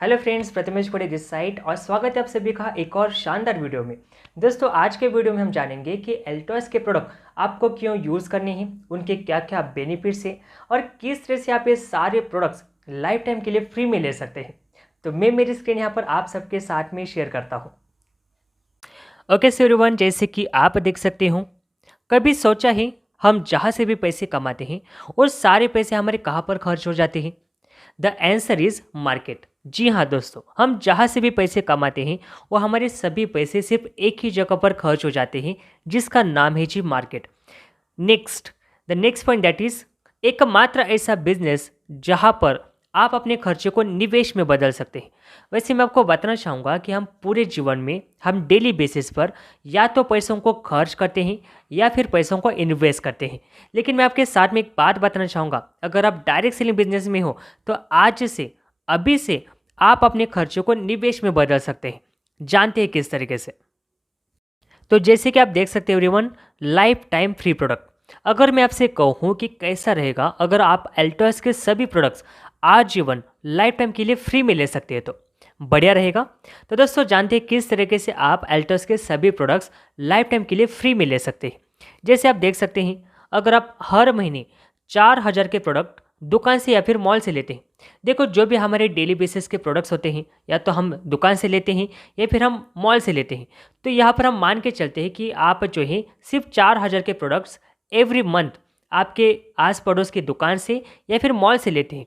Hello friends, Pratimesh कोड़े this side और स्वागत है आप सभी का एक और शानदार वीडियो में। दोस्तों, आज के वीडियो में हम जानेंगे कि एल्टॉस के प्रोडक्ट आपको क्यों यूज़ करने हैं, उनके क्या क्या बेनिफिट्स हैं और किस तरह से आप ये सारे प्रोडक्ट्स लाइफ टाइम के लिए फ्री में ले सकते हैं। तो मैं मेरी स्क्रीन यहाँ पर आप सबके साथ में शेयर करता हूँ। ओके सो एवरीवन, जैसे कि आप देख सकते हो, कभी सोचा है हम जहाँ से भी पैसे कमाते हैं और सारे पैसे हमारे कहाँ पर खर्च हो जाते हैं? The answer is market. जी हाँ दोस्तों, हम जहाँ से भी पैसे कमाते हैं वो हमारे सभी पैसे सिर्फ एक ही जगह पर खर्च हो जाते हैं, जिसका नाम है G market. The next point that is एकमात्र ऐसा बिजनेस जहाँ पर आप अपने खर्चे को निवेश में बदल सकते हैं। वैसे मैं आपको बताना चाहूँगा कि हम पूरे जीवन में हम डेली बेसिस पर या तो पैसों को खर्च करते हैं या फिर पैसों को इन्वेस्ट करते हैं। लेकिन मैं आपके साथ में एक बात बताना चाहूँगा, अगर आप डायरेक्ट सेलिंग बिजनेस में हो तो आज से अभी से आप अपने खर्चों को निवेश में बदल सकते हैं। जानते हैं किस तरीके से? तो जैसे कि आप देख सकते हो everyone, life time free product. अगर मैं आपसे कहूँ कि कैसा रहेगा अगर आप एल्टॉस के सभी प्रोडक्ट्स आजीवन लाइफ टाइम के लिए फ्री में ले सकते हैं तो बढ़िया रहेगा। तो दोस्तों, जानते हैं किस तरीके से आप एल्टॉस के सभी प्रोडक्ट्स लाइफ टाइम के लिए फ्री में ले सकते हैं। जैसे आप देख सकते हैं, अगर आप हर महीने 4,000 के प्रोडक्ट दुकान से या फिर मॉल से लेते हैं। देखो, जो भी हमारे डेली बेसिस के प्रोडक्ट्स होते हैं या तो हम दुकान से लेते हैं या फिर हम मॉल से लेते हैं। तो यहाँ पर हम मान के चलते हैं कि आप जो है सिर्फ 4,000 के प्रोडक्ट्स एवरी मंथ आपके आस पड़ोस की दुकान से या फिर मॉल से लेते हैं।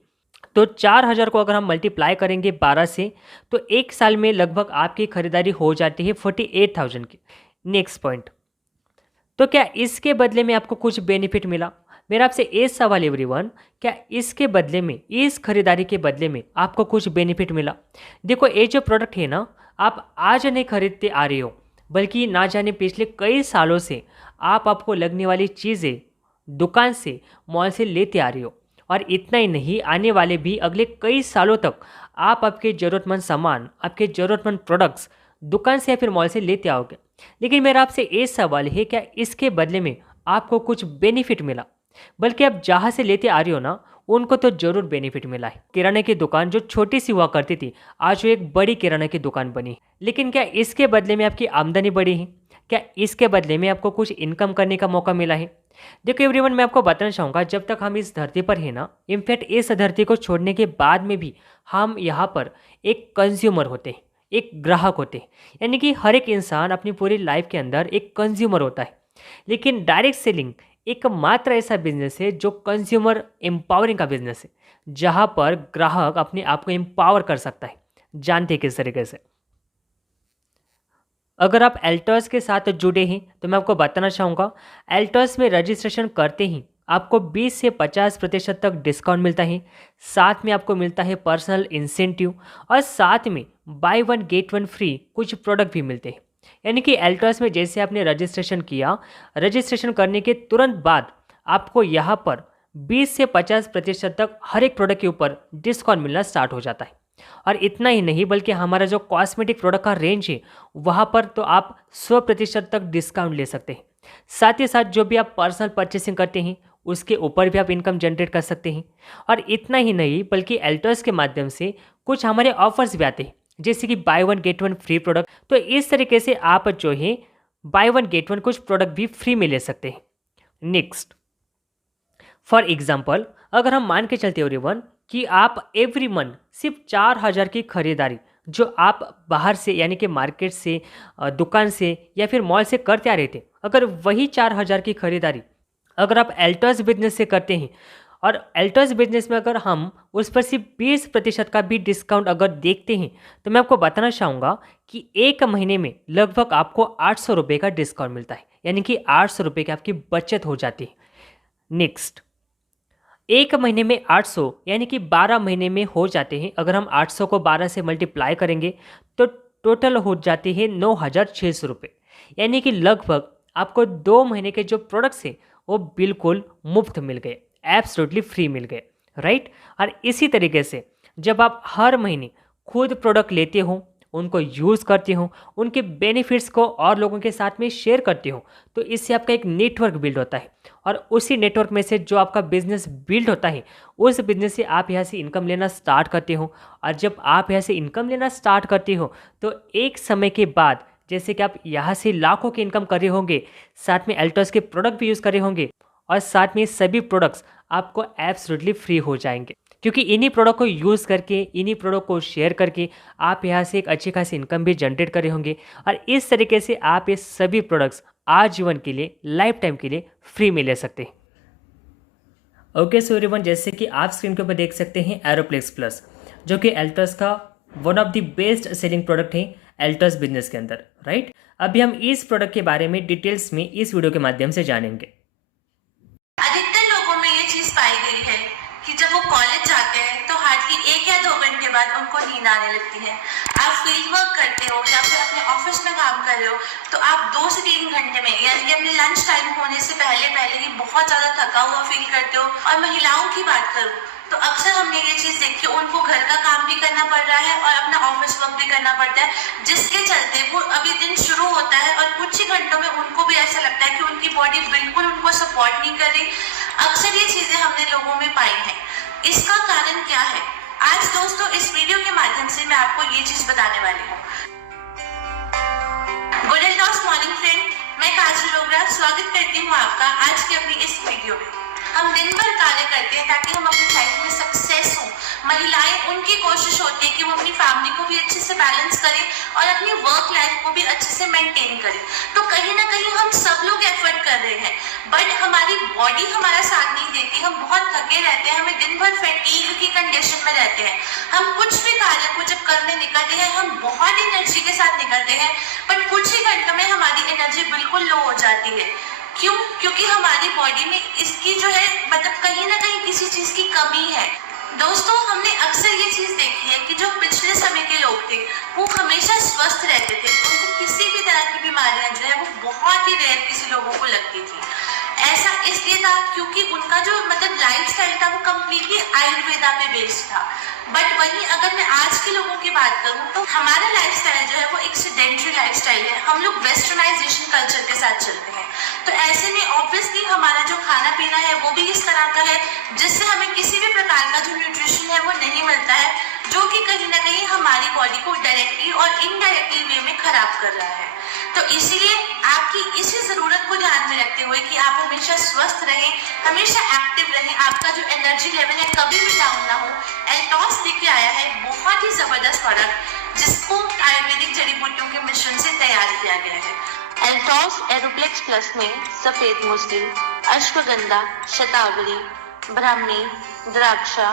तो 4,000 को अगर हम मल्टीप्लाई करेंगे 12 से, तो एक साल में लगभग आपकी खरीदारी हो जाती है 48,000 की। नेक्स्ट पॉइंट, तो क्या इसके बदले में आपको कुछ बेनिफिट मिला? मेरा आपसे ये सवाल एवरीवन, क्या इसके बदले में, इस खरीदारी के बदले में आपको कुछ बेनिफिट मिला? देखो, ये जो प्रोडक्ट है ना, आप आज नहीं खरीदते आ रहे हो, बल्कि ना जाने पिछले कई सालों से आप आपको लगने वाली चीज़ें दुकान से, मॉल से लेते आ रहे हो। और इतना ही नहीं, आने वाले भी अगले कई सालों तक आप आपके ज़रूरतमंद सामान, आपके ज़रूरतमंद प्रोडक्ट्स दुकान से या फिर मॉल से लेते आओगे। लेकिन मेरा आपसे ये सवाल है, क्या इसके बदले में आपको कुछ बेनिफिट मिला? बल्कि आप जहाँ से लेते आ रहे हो ना, उनको तो जरूर बेनिफिट मिला है। किराने की दुकान जो छोटी सी हुआ करती थी, आज वो एक बड़ी किराने की दुकान बनी। लेकिन क्या इसके बदले में आपकी आमदनी बढ़ी है? क्या इसके बदले में आपको कुछ इनकम करने का मौका मिला है? देखो एवरीवन, मैं आपको बताना चाहूँगा, जब तक हम इस धरती पर है ना, इनफैक्ट इस धरती को छोड़ने के बाद में भी हम यहाँ पर एक कंज्यूमर होते हैं, एक ग्राहक होते हैं। यानी कि हर एक इंसान अपनी पूरी लाइफ के अंदर एक कंज्यूमर होता है। लेकिन डायरेक्ट सेलिंग एकमात्र ऐसा बिजनेस है जो कंज्यूमर एम्पावरिंग का बिजनेस है, जहाँ पर ग्राहक अपने आप को एम्पावर कर सकता है। जानते हैं किस तरीके से? अगर आप एल्टॉस के साथ जुड़े हैं तो मैं आपको बताना चाहूँगा, एल्टॉस में रजिस्ट्रेशन करते ही आपको 20 से 50% तक डिस्काउंट मिलता है। साथ में आपको मिलता है पर्सनल इंसेंटिव और साथ में by one get one free कुछ प्रोडक्ट भी मिलते हैं। यानी कि एल्टॉस में जैसे आपने रजिस्ट्रेशन किया, रजिस्ट्रेशन करने के तुरंत बाद आपको यहाँ पर 20 से 50% तक हर एक प्रोडक्ट के ऊपर डिस्काउंट मिलना स्टार्ट हो जाता है। और इतना ही नहीं, बल्कि हमारा जो कॉस्मेटिक प्रोडक्ट का रेंज है वहाँ पर तो आप 100% तक डिस्काउंट ले सकते हैं। साथ ही साथ जो भी आप पर्सनल परचेसिंग करते हैं उसके ऊपर भी आप इनकम जनरेट कर सकते हैं। और इतना ही नहीं, बल्कि एल्टॉस के माध्यम से कुछ हमारे ऑफर्स भी आते हैं, जैसे कि by one get one free product. तो इस तरीके से आप जो है बाय वन गेट वन कुछ प्रोडक्ट भी फ्री में ले सकते हैं। नेक्स्ट, फॉर एग्जाम्पल, अगर हम मान के चलते हो एवरीवन कि आप एवरी मंथ सिर्फ 4,000 की खरीदारी जो आप बाहर से यानी कि मार्केट से, दुकान से या फिर मॉल से करते आ रहे थे, अगर वही 4,000 की खरीदारी अगर आप एल्टॉस बिजनेस से करते हैं और एल्टॉस बिजनेस में अगर हम उस पर सिर्फ 20% का भी डिस्काउंट अगर देखते हैं, तो मैं आपको बताना चाहूँगा कि एक महीने में लगभग आपको 800 रुपये का डिस्काउंट मिलता है। यानी कि 800 रुपये की आपकी बचत हो जाती है। नेक्स्ट, एक महीने में 800 यानी कि 12 महीने में हो जाते हैं। अगर हम 800 को 12 से मल्टीप्लाई करेंगे तो टोटल हो जाते हैं 9,600 रुपये। यानी कि लगभग आपको 2 महीने के जो प्रोडक्ट्स हैं वो बिल्कुल मुफ्त मिल गए, एब्सोल्युटली फ्री मिल गए, राइट। और इसी तरीके से जब आप हर महीने खुद प्रोडक्ट लेते हो उनको यूज़ करती हूँ, उनके बेनिफिट्स को और लोगों के साथ में शेयर करती हूँ, तो इससे आपका एक नेटवर्क बिल्ड होता है और उसी नेटवर्क में से जो आपका बिजनेस बिल्ड होता है, उस बिजनेस से आप यहाँ से इनकम लेना स्टार्ट करते हो। और जब आप यहाँ से इनकम लेना स्टार्ट करते हो तो एक समय के बाद जैसे कि आप यहाँ से लाखों की इनकम कर रहे होंगे, साथ में एल्टॉस के प्रोडक्ट भी यूज़ कर रहे होंगे और साथ में सभी प्रोडक्ट्स आपको एब्सोल्युटली फ्री हो जाएंगे, क्योंकि इन्हीं प्रोडक्ट को यूज़ करके, इन्हीं प्रोडक्ट को शेयर करके आप यहाँ से एक अच्छी खासी इनकम भी जनरेट कर रहे होंगे और इस तरीके से आप ये सभी प्रोडक्ट्स आजीवन के लिए, लाइफ टाइम के लिए फ्री में ले सकते हैं। ओके सो एवरीवन, जैसे कि आप स्क्रीन के ऊपर देख सकते हैं एरोप्लेक्स प्लस, जो कि एल्टॉस का one of the best selling product है एल्टॉस बिजनेस के अंदर, राइट। अभी हम इस प्रोडक्ट के बारे में डिटेल्स में इस वीडियो के माध्यम से जानेंगे। अधिकतर लोगों में ये चीज पाई गई है कि जब वो कॉलेज जाते हैं तो हार्डली 1 या 2 घंटे बाद उनको नींद आने लगती है। आप फील्ड वर्क करते हो या फिर अपने ऑफिस में काम कर रहे हो तो आप 2 से 3 घंटे में यानी कि अपने लंच टाइम होने से पहले ही बहुत ज्यादा थका हुआ फील करते हो। और महिलाओं की बात करूँ तो अक्सर हमने ये चीज देखी, उनको घर का काम भी करना पड़ रहा है और अपना ऑफिस वर्क भी करना पड़ता है, जिसके चलते वो अभी दिन शुरू होता है और कुछ ही घंटों में उनको भी ऐसा लगता है कि उनकी बॉडी बिल्कुल उनको सपोर्ट नहीं कर रही। अक्सर ये चीजें हमने लोगों में पाई हैं। इसका कारण क्या है? आज दोस्तों इस वीडियो के माध्यम से मैं आपको ये चीज बताने वाली हूँ। गुड एल्टॉस मॉर्निंग फ्रेंड, मैं काजल रोगरा स्वागत करती हूँ आपका आज की अपनी इस वीडियो में। हम दिन भर कार्य करते हैं ताकि हम अपनी लाइफ में सक्सेस हों। महिलाएं, उनकी कोशिश होती है कि वो अपनी फैमिली को भी अच्छे से बैलेंस करें और अपनी वर्क लाइफ को भी अच्छे से मेंटेन करें। तो कहीं ना कहीं हम सब लोग एफर्ट कर रहे हैं, बट हमारी बॉडी हमारा साथ नहीं देती। हम बहुत थके रहते हैं, हमें दिन भर फैटीग की कंडीशन में रहते हैं। हम कुछ भी कार्य को जब करने निकलते हैं हम बहुत एनर्जी के साथ निकलते हैं, बट कुछ ही घंटों में हमारी एनर्जी बिल्कुल लो हो जाती है। क्यों? क्योंकि हमारी बॉडी में इसकी जो है मतलब कहीं ना कहीं किसी चीज की कमी है। दोस्तों हमने अक्सर ये चीज देखी है कि जो पिछले समय के लोग थे वो हमेशा स्वस्थ रहते थे, उनको किसी भी तरह की बीमारियां जो है वो बहुत ही रेयर किसी लोगों को लगती थी। ऐसा इसलिए था क्योंकि उनका जो मतलब लाइफस्टाइल था वो कम्प्लीटली आयुर्वेदा पे बेस्ड था। बट वहीं अगर मैं आज के लोगों की बात करूं तो हमारा लाइफस्टाइल जो है वो एक सेडेंटरी लाइफस्टाइल है। हम लोग वेस्टर्नाइजेशन कल्चर के साथ चलते हैं, तो ऐसे में ऑब्वियसली हमारा जो खाना पीना है वो भी इस तरह का है जिससे हमें किसी भी प्रकार का जो न्यूट्रिशन है वो नहीं मिलता है, जो कि कहीं ना कहीं हमारी बॉडी को डायरेक्टली और इनडायरेक्टली वे में खराब कर रहा है। तो इसीलिए आपकी इसी जरूरत को ध्यान में रखते हुए कि आप हमेशा स्वस्थ रहें, हमेशा एक्टिव रहें, आपका जो एनर्जी लेवल है कभी भी डाउन ना हो, एल्टॉस लेके आया है बहुत ही जबरदस्त प्रोडक्ट जिसको आयुर्वेदिक जड़ी बूटियों के मिश्रण से तैयार किया गया है। एल्टॉस एरोप्लेक्स प्लस में सफेद मुस्लिम, अश्वगंधा, शतावरी, ब्राह्मी, द्राक्षा,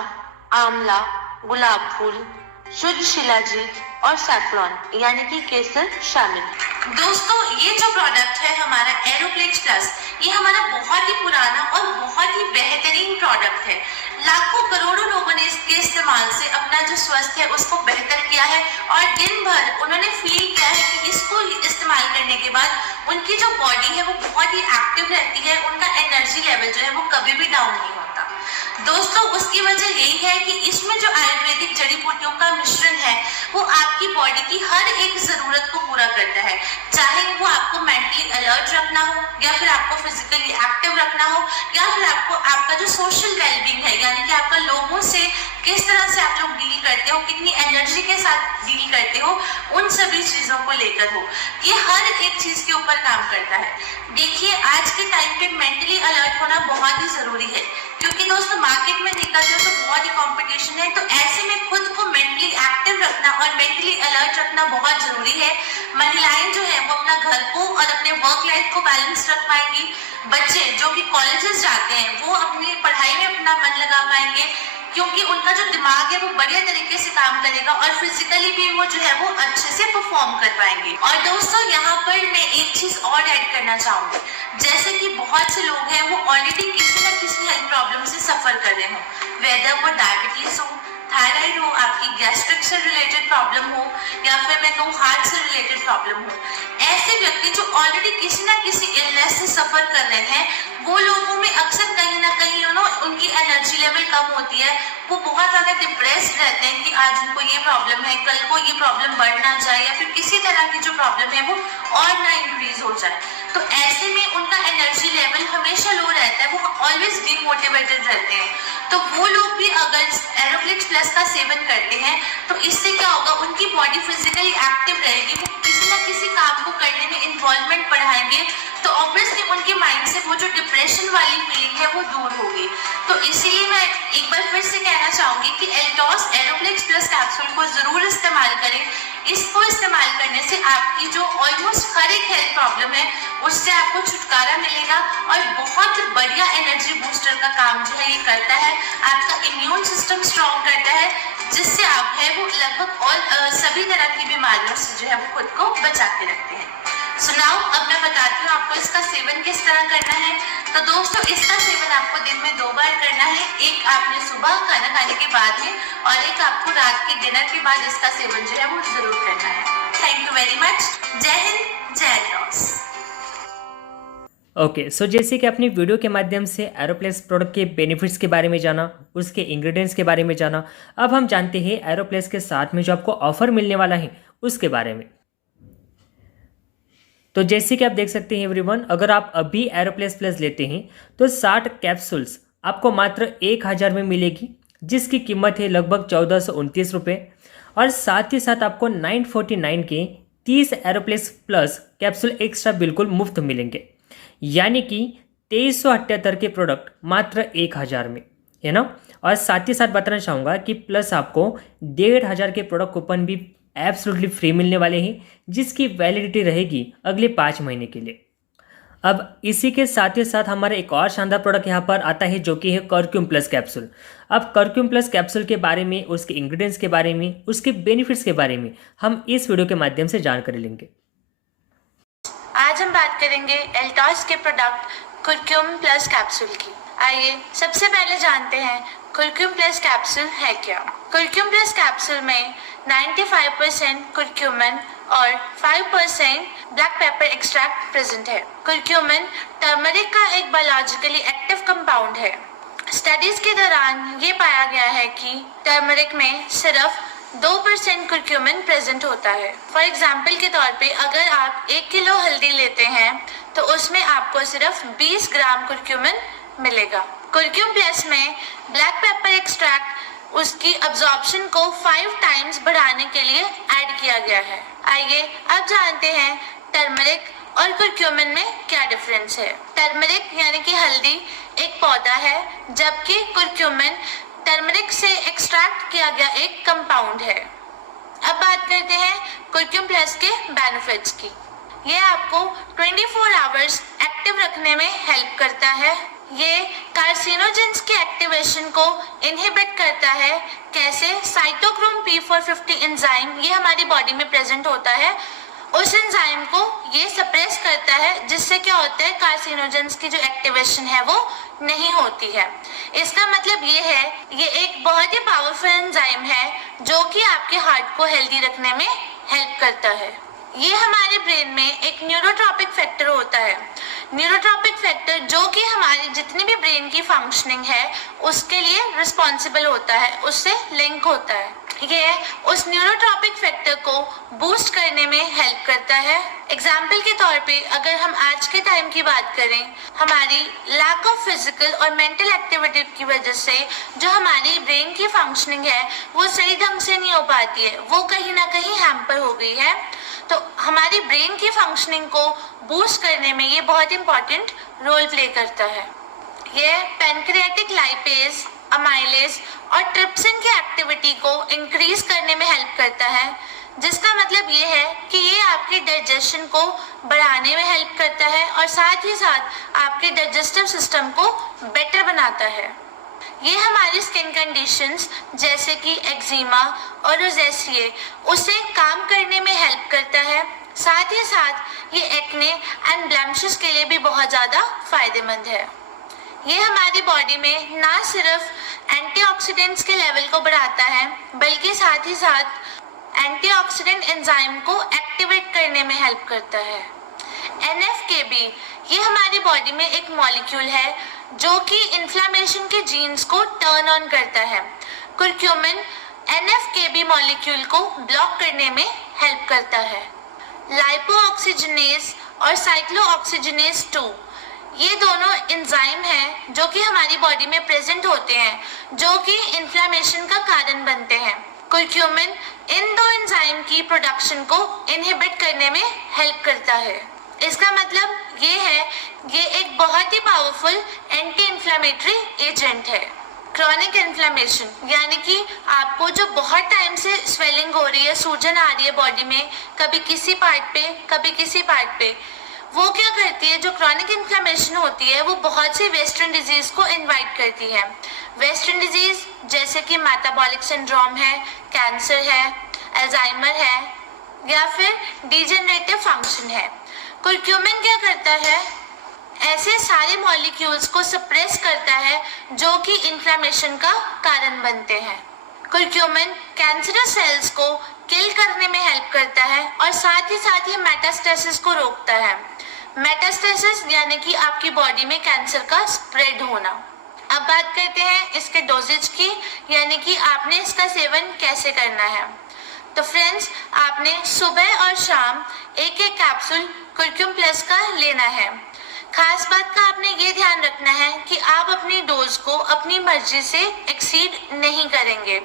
आंवला, गुलाब फूल, शुद्ध शिलाजीत और सैफरॉन यानी कि केसर शामिल। दोस्तों ये जो प्रोडक्ट है हमारा एरोप्लेक्स प्लस, ये हमारा बहुत ही पुराना और बहुत ही बेहतरीन प्रोडक्ट है। लाखों करोड़ों लोगों ने इसके इस्तेमाल से अपना जो स्वास्थ्य है उसको बेहतर किया है और दिन भर उन्होंने फील किया है कि इसको इस्तेमाल करने के बाद उनकी जो बॉडी है वो बहुत ही एक्टिव रहती है, उनका एनर्जी लेवल जो है वो कभी भी डाउन नहीं होता। दोस्तों उसकी वजह यही है कि इसमें जो आयुर्वेदिक जड़ी बूटियों का मिश्रण है वो आपकी बॉडी की हर एक जरूरत को पूरा करता है, चाहे वो आपको मेंटली अलर्ट रखना हो या फिर आपको फिजिकली एक्टिव रखना हो या फिर आपको आपका जो सोशल वेलबींग है यानी कि आपका लोगों से किस तरह से आप लोग डील करते हो, कितनी एनर्जी के साथ डील करते हो, उन सभी चीजों को लेकर हो, ये हर एक चीज के ऊपर काम करता है। देखिए आज के टाइम पे मेंटली अलर्ट होना बहुत ही जरूरी है, क्योंकि दोस्तों मार्केट में निकलते हो तो बहुत ही कंपटीशन है। तो ऐसे में खुद को मेंटली एक्टिव रखना और मेंटली अलर्ट रखना बहुत जरूरी है। महिलाएं जो है वो अपना घर को और अपने वर्क लाइफ को बैलेंस रख पाएंगी। बच्चे जो कि कॉलेजेस जाते हैं वो अपनी पढ़ाई में अपना मन लगा पाएंगे, क्योंकि उनका जो दिमाग है वो बढ़िया तरीके से काम करेगा और फिजिकली भी वो जो है वो अच्छे से परफॉर्म कर पाएंगे। और दोस्तों यहाँ पर मैं एक चीज और ऐड करना चाहूंगी, जैसे कि बहुत से लोग हैं वो ऑलरेडी किसी न किसी हेल्थ प्रॉब्लम से सफर कर रहे हो, वेदर वो डायबिटीज हो, थायराइड हो, आपकी गैस्ट्रिक से रिलेटेड प्रॉब्लम हो या फिर मैं कहूँ हार्ट से रिलेटेड प्रॉब्लम हो। ऐसे व्यक्ति जो ऑलरेडी किसी न किसी इलनेस से सफर कर रहे हैं वो लोगों में अक्सर कहीं ना कहीं उनकी एनर्जी लेवल कम होती है वो बहुत ज़्यादा डिप्रेस्ड रहते हैं कि आज उनको ये प्रॉब्लम है, कल को ये प्रॉब्लम बढ़ ना जाए या फिर किसी तरह की जो प्रॉब्लम है वो और ना इंक्रीज हो जाए। तो ऐसे में उनका एनर्जी लेवल हमेशा लो रहता है, वो ऑलवेज डिमोटिवेटेड रहते हैं। तो वो लोग भी अगर एरोफ्लेक्स प्लस का सेवन करते हैं तो इससे क्या होगा, उनकी बॉडी फिजिकली एक्टिव रहेगी, वो किसी ना किसी काम को करने में इन्वॉल्वमेंट बढ़ाएंगे, तो ऑब्वियसली उनके माइंड से वो जो डिप्रेशन वाली फीलिंग है वो दूर होगी। तो इसीलिए मैं एक बार फिर से कहना चाहूँगी कि एल्टॉस एरोफ्लेक्स प्लस कैप्सूल को ज़रूर इस्तेमाल करें। इसको इस्तेमाल करने से आपकी जो ऑलमोस्ट हर एक हेल्थ प्रॉब्लम है उससे आपको छुटकारा मिलेगा और बहुत बढ़िया एनर्जी बूस्टर का काम जो है ये करता है, आपका इम्यून सिस्टम स्ट्रॉन्ग करता है, जिससे आप है वो लगभग और सभी तरह की बीमारियों से जो है वो खुद को बचा के रखते हैं। सुनाओ, अब मैं बताती हूँ आपको इसका सेवन किस तरह करना है। तो दोस्तों, इसका सेवन आपको दिन में 2 बार करना है, एक आपने सुबह खाना खाने के बाद में और एक आपको रात के डिनर के बाद इसका सेवन जो है वो जरूर करना है। Thank you very much. जय हिंद, जय एल्टॉस। ओके, सो जैसे कि आपने वीडियो के माध्यम से एरोप्लेस प्रोडक्ट के बेनिफिट्स के बारे में जाना, उसके इंग्रेडिएंट्स के बारे में जाना, अब हम जानते हैं एरोप्लेस के साथ में जो आपको ऑफर मिलने वाला है उसके बारे में। तो जैसे कि आप देख सकते हैं एवरीवन, अगर आप अभी एरोप्लेस प्लस लेते हैं तो 60 कैप्सूल्स आपको मात्र 1000 में मिलेगी, जिसकी कीमत है लगभग 1429 रुपये। और साथ ही साथ आपको 949 के 30 एरोप्लेस प्लस कैप्सूल एक्स्ट्रा बिल्कुल मुफ्त मिलेंगे, यानी कि 2378 के प्रोडक्ट मात्र 1000 में, है ना। और साथ ही साथ बताना चाहूँगा कि प्लस आपको 1500 के प्रोडक्ट कूपन भी एब्सोल्युटली फ्री मिलने वाले हैं, जिसकी वैलिडिटी रहेगी अगले 5 महीने के लिए। अब इसी के साथ ही साथ हमारा एक और शानदार प्रोडक्ट यहाँ पर आता है, जो कि है करक्यूम प्लस कैप्सूल। अब करक्यूम प्लस कैप्सूल के बारे में, उसके इंग्रेडिएंट्स के बारे में, उसके बेनिफिट्स के बारे में हम इस वीडियो के माध्यम से जानकारी लेंगे। आज हम बात करेंगे एल्टॉस के प्रोडक्ट कुरक्यूम प्लस कैप्सूल की। आइए सबसे पहले जानते हैं कुरक्यूम प्लस कैप्सूल है क्या। कुरक्यूम प्लस कैप्सूल में 95% कुरक्यूमिन और 5% ब्लैक पेपर एक्सट्रैक्ट प्रेजेंट है। कुरक्यूमिन टर्मरिक का एक बायोलॉजिकली एक्टिव कंपाउंड है। स्टडीज के दौरान ये पाया गया है कि टर्मरिक में सिर्फ 2% कुरक्यूमिन प्रेजेंट होता है। फॉर एग्जाम्पल के तौर पे अगर आप 1 किलो हल्दी लेते हैं तो उसमें आपको सिर्फ 20 ग्राम कुरक्यूमिन मिलेगा। कुरक्यूम प्लस में ब्लैक पेपर एक्सट्रैक्ट उसकी अब्जॉर्प्शन को 5 टाइम्स बढ़ाने के लिए ऐड किया गया है। आइए अब जानते हैं टर्मरिक और कुरक्यूमिन में क्या डिफरेंस है। टर्मरिक यानी कि हल्दी एक पौधा है, जबकि कुरक्यूमिन टर्मरिक से एक्सट्रैक्ट किया गया एक कंपाउंड है। अब बात करते हैं कुरक्यूम प्लस के बेनिफिट्स की। ये आपको 24 आवर्स एक्टिव रखने में हेल्प करता है। ये कार्सिनोजेंस के एक्टिवेशन को इनहिबिट करता है। कैसे? साइटोक्रोम P450 एंजाइम ये हमारी बॉडी में प्रेजेंट होता है, उस एंजाइम को ये सप्रेस करता है, जिससे क्या होता है, कार्सिनोजेंस की जो एक्टिवेशन है वो नहीं होती है। इसका मतलब ये है, ये एक बहुत ही पावरफुल एंजाइम है जो कि आपके हार्ट को हेल्दी रखने में हेल्प करता है। ये हमारे ब्रेन में एक न्यूरोट्रॉपिक फैक्टर होता है। न्यूरोट्रॉपिक फैक्टर जो कि हमारी जितनी भी ब्रेन की फंक्शनिंग है उसके लिए रिस्पॉन्सिबल होता है, उससे लिंक होता है। ये उस न्यूरोट्रॉपिक फैक्टर को बूस्ट करने में हेल्प करता है। एग्जाम्पल के तौर पे अगर हम आज के टाइम की बात करें, हमारी लैक ऑफ फिजिकल और मेंटल एक्टिविटी की वजह से जो हमारी ब्रेन की फंक्शनिंग है वो सही ढंग से नहीं हो पाती है, वो कहीं ना कहीं हैम्पर हो गई है। तो हमारी ब्रेन की फंक्शनिंग को बूस्ट करने में ये बहुत इंपॉर्टेंट रोल प्ले करता है। ये पैनक्रियाटिक लाइपेज, अमाइलेज और ट्रिप्सिन की एक्टिविटी को इंक्रीज करने में हेल्प करता है, जिसका मतलब ये है कि ये आपके डाइजेशन को बढ़ाने में हेल्प करता है और साथ ही साथ आपके डाइजेस्टिव सिस्टम को बेटर बनाता है। ये हमारी स्किन कंडीशंस जैसे कि एक्जिमा और रोज़ेसिए उसे काम करने में हेल्प करता है। साथ ही साथ ये एक्ने एंड ब्लेमिशेस के लिए भी बहुत ज़्यादा फायदेमंद है। ये हमारी बॉडी में ना सिर्फ एंटीऑक्सीडेंट्स के लेवल को बढ़ाता है, बल्कि साथ ही साथ एंटीऑक्सीडेंट एंजाइम को एक्टिवेट करने में हेल्प करता है। NF-κB ये हमारी बॉडी में एक मॉलिक्यूल है जो कि इन्फ्लेमेशन के जीन्स को टर्न ऑन करता है। कुरक्यूमिन NF-kB मॉलिक्यूल को ब्लॉक करने में हेल्प करता है। लाइपोऑक्सीजनेज और साइक्लोऑक्सीजनेज 2 ये दोनों एंजाइम हैं जो कि हमारी बॉडी में प्रेजेंट होते हैं, जो कि इन्फ्लेमेशन का कारण बनते हैं। कुरक्यूमिन इन दो एंजाइम की प्रोडक्शन को इनहिबिट करने में हेल्प करता है। इसका मतलब ये है, ये एक बहुत ही पावरफुल एंटी इन्फ्लेमेटरी एजेंट है। क्रॉनिक इन्फ्लेमेशन यानी कि आपको जो बहुत टाइम से स्वेलिंग हो रही है, सूजन आ रही है बॉडी में, कभी किसी पार्ट पे कभी किसी पार्ट पे, वो क्या करती है, जो क्रॉनिक इन्फ्लेमेशन होती है वो बहुत सी वेस्टर्न डिजीज को इनवाइट करती है। वेस्टर्न डिजीज जैसे कि मेटाबॉलिक सिंड्रोम है, कैंसर है, अल्जाइमर है या फिर डिजेनरेटिव फंक्शन है। कुरक्यूमिन क्या करता है, ऐसे सारे मॉलिक्यूल्स को सप्रेस करता है जो कि इन्फ्लेमेशन का कारण बनते हैं। कुरक्यूमिन कैंसरस सेल्स को किल करने में हेल्प करता है और साथ ही मेटास्टेसिस को रोकता है। मेटास्टेसिस यानी कि आपकी बॉडी में कैंसर का स्प्रेड होना। अब बात करते हैं इसके डोजेज की, यानी कि आपने इसका सेवन कैसे करना है। तो फ्रेंड्स, आपने सुबह और शाम एक एक कैप्सूल कुरक्यूम प्लस का लेना है। खास बात का आपने ये ध्यान रखना है कि आप अपनी डोज को अपनी मर्जी से एक्सीड नहीं करेंगे।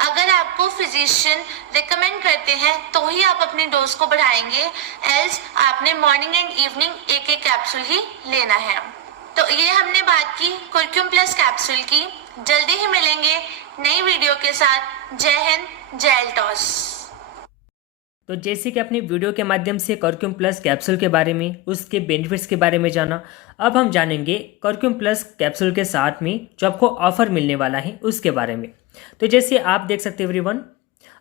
अगर आपको फिजिशियन रिकमेंड करते हैं तो ही आप अपनी डोज को बढ़ाएंगे, एल्स आपने मॉर्निंग एंड इवनिंग एक एक कैप्सूल ही लेना है। तो ये हमने बात की कुरक्यूम प्लस कैप्सूल की। जल्दी ही मिलेंगे नई वीडियो के साथ। जय हिंद, जय एल्टॉस। तो जैसे कि अपनी वीडियो के माध्यम से कुरक्यूम प्लस कैप्सूल के बारे में, उसके बेनिफिट्स के बारे में जाना, अब हम जानेंगे कुरक्यूम प्लस कैप्सूल के साथ में जो आपको ऑफर मिलने वाला है उसके बारे में। तो जैसे आप देख सकते हैं एवरीवन,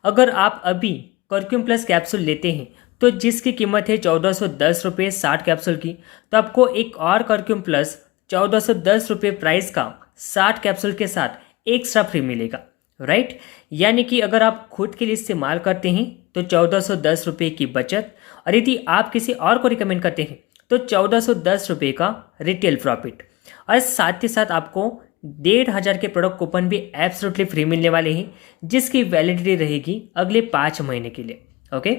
अगर आप अभी कुरक्यूम प्लस कैप्सूल लेते हैं तो जिसकी कीमत है 1410 रुपये 60 कैप्सूल की, तो आपको एक और कुरक्यूम प्लस 1410 रुपये प्राइस का 60 कैप्सूल के साथ एक्स्ट्रा फ्री मिलेगा, राइट। यानी कि अगर आप खुद के लिए इस्तेमाल करते हैं तो 1410 रुपये की बचत, और यदि आप किसी और को रिकमेंड करते हैं तो 1410 रुपये का रिटेल प्रॉफिट, और साथ ही साथ आपको 1500 के प्रोडक्ट कूपन भी एब्सोल्युटली फ्री मिलने वाले हैं, जिसकी वैलिडिटी रहेगी अगले 5 महीने के लिए। ओके,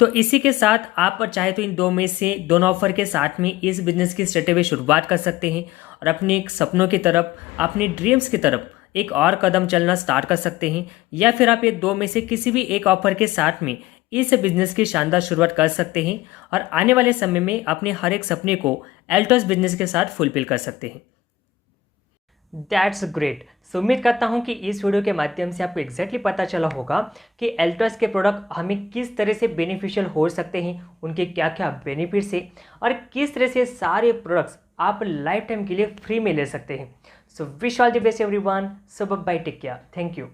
तो इसी के साथ आप चाहे तो इन दो में से दोनों ऑफर के साथ में इस बिजनेस की स्ट्रेट अवे शुरुआत कर सकते हैं और अपने सपनों की तरफ, अपने ड्रीम्स की तरफ एक और कदम चलना स्टार्ट कर सकते हैं, या फिर आप ये दो में से किसी भी एक ऑफर के साथ में इस बिजनेस की शानदार शुरुआत कर सकते हैं और आने वाले समय में अपने हर एक सपने को एल्टॉस बिजनेस के साथ फुलफिल कर सकते हैं। That's great. सो उम्मीद करता हूं कि इस वीडियो के माध्यम से आपको एग्जैक्टली पता चला होगा कि एल्टॉस के प्रोडक्ट हमें किस तरह से बेनिफिशियल हो सकते हैं, उनके क्या क्या बेनिफिट्स हैं और किस तरह से सारे प्रोडक्ट्स आप लाइफ टाइम के लिए फ्री में ले सकते हैं। So wish all the best everyone. So bye, take care, thank you.